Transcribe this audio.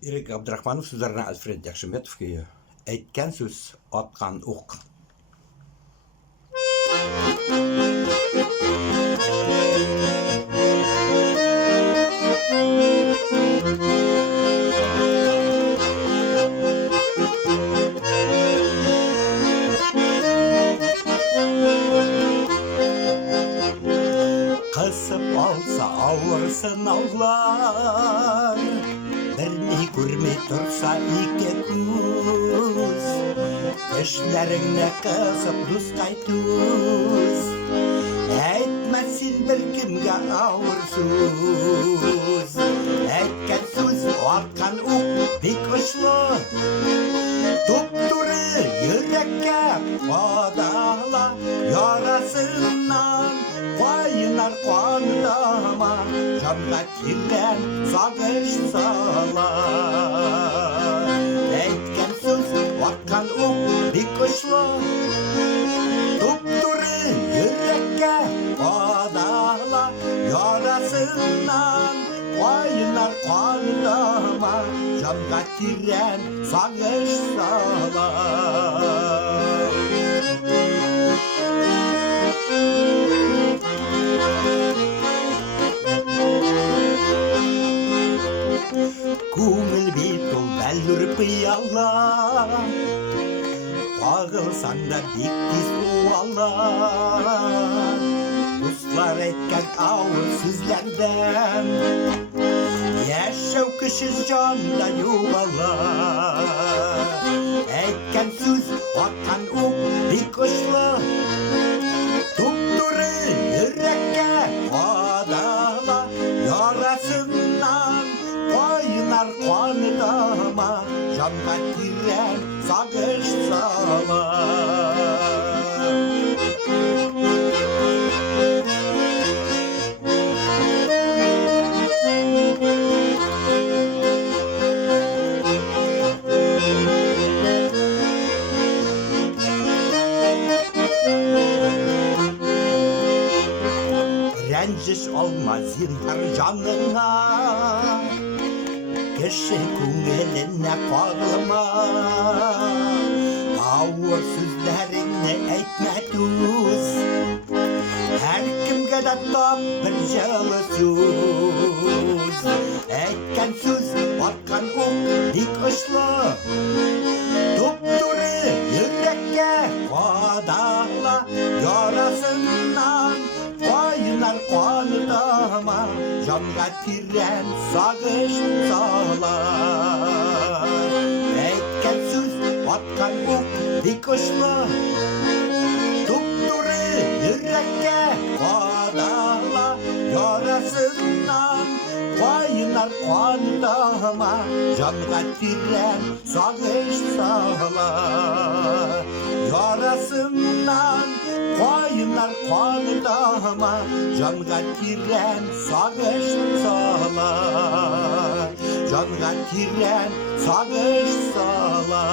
Ерік Абдрахманов сөздеріне Альфред Яқшыметовке әйткен сөз атқан оқ. Қысып алса ауыр сынаулар, біріне көрмей тұрса ике көз, ішлеріңне қысып нұсқай төз, әйтмә сен бір кімге ауыр сөз. Әйткен сөз атқан оқ бек ұшлы, тұп-туры жүрекке қадала, ярасынан қайнар қуандама, жанға тирен сағыныш сала. Әйткен сөз атқан оқ бек ұшлы, тұп-туры жүрекке қадала, ярасынан қайнар қуандама, жанға тирен сағыныш сала. Көңіл бет ол бәлдір пиала, қағылсаң да бек тез туала. Достар айтқан ауыр сөздерден яшау кішіз жанда юғала. Айтқан сөз атқан оқ бек ұшлы, тұп-туры жүрекке қадала, ярасынан қайнар қуандама, жанға тирен сағыныш сала. Рәнжіш алма зинһар жаныңа, кіші көңіліне қағылма. Ауыр сөздеріңді әйтмә төз, әркімге де тап бір жылы сөз. Әйткен сөз атқан оқ бек ұшлы, тұп-туры жүрекке қадала, ярасынан қайнар қуандама, жанға тирен сағыныш сала. Әйткен сөз атқан оқ бек ұшлы, тұп-туры жүрекке қадала, ярасынан қайнар қуандама, жанға тирен сағыныш сала. Ярасынан қайнар қуандама, жанға тирен сағыныш сала. Жанға тирен сағыныш сала.